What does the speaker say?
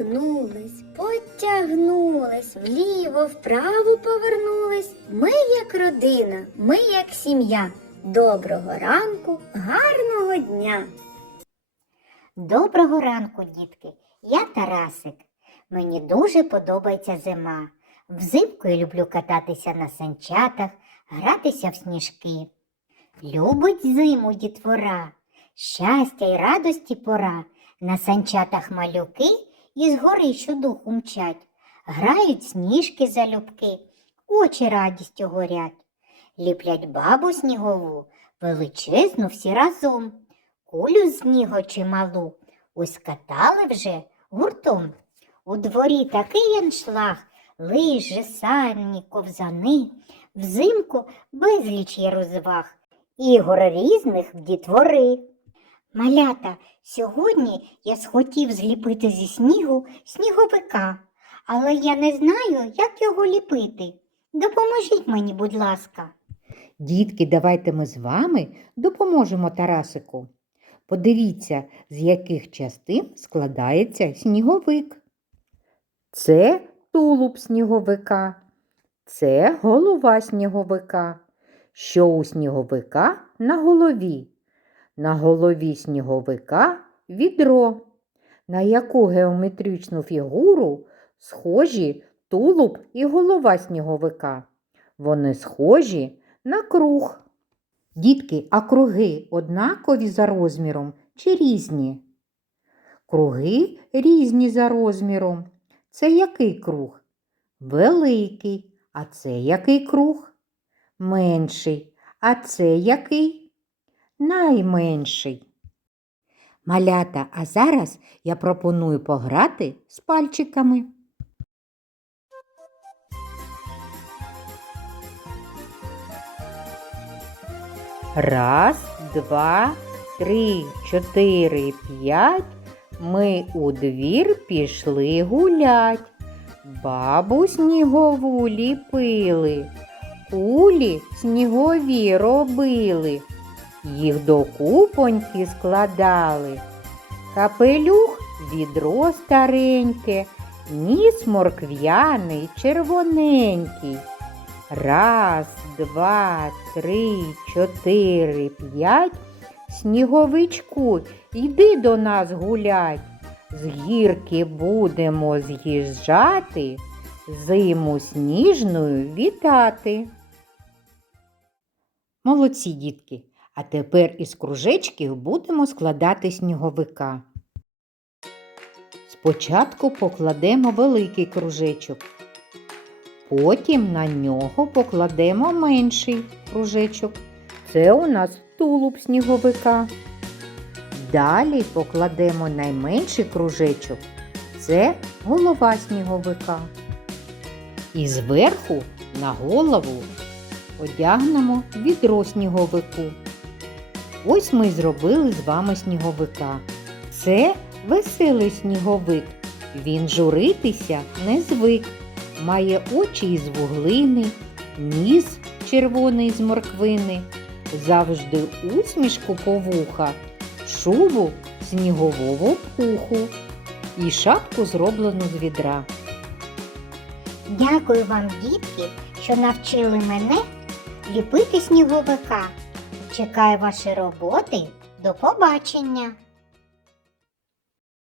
Усміхнулись, потягнулись, вліво, вправо повернулись. Ми як родина, ми як сім'я. Доброго ранку, гарного дня! Доброго ранку, дітки. Я Тарасик. Мені дуже подобається зима. Взимку я люблю кататися на санчатах, гратися в сніжки. Любить зиму дітвора, щастя й радості пора. На санчатах малюки із гори щодуху мчать. Грають сніжки залюбки, очі радістю горять. Ліплять бабу снігову, величезну всі разом. Кулю снігу чималу ось катали вже гуртом. У дворі такий аншлаг, лижі, сані, ковзани, взимку безліч є розваг, ігор різних дітвори. Малята, сьогодні я схотів зліпити зі снігу сніговика, але я не знаю, як його ліпити. Допоможіть мені, будь ласка. Дітки, давайте ми з вами допоможемо Тарасику. Подивіться, з яких частин складається сніговик. Це тулуб сніговика, це голова сніговика. Що у сніговика на голові? На голові сніговика відро. На яку геометричну фігуру схожі тулуб і голова сніговика? Вони схожі на круг. Дітки, а круги однакові за розміром чи різні? Круги різні за розміром. Це який круг? Великий. А це який круг? Менший. А це який? Найменший. Малята, а зараз я пропоную пограти з пальчиками. Раз, два, три, чотири, п'ять. Ми у двір пішли гулять. Бабу снігову ліпили, кулі снігові робили, їх до купоньки складали. Капелюх відро стареньке, ніс моркв'яний червоненький. Раз, два, три, чотири, п'ять. Сніговичку, йди до нас гулять. З гірки будемо з'їжджати, зиму сніжною вітати. Молодці, дітки. А тепер із кружечків будемо складати сніговика. Спочатку покладемо великий кружечок. Потім на нього покладемо менший кружечок. Це у нас тулуб сніговика. Далі покладемо найменший кружечок. Це голова сніговика. І зверху на голову одягнемо відро сніговику. Ось ми зробили з вами сніговика. Це веселий сніговик. Він журитися не звик. Має очі із вуглини, ніс червоний з морквини, завжди усмішку по вуха, шубу снігового пуху і шапку зроблену з відра. Дякую вам, дітки, що навчили мене ліпити сніговика. Чекаю ваші роботи. До побачення!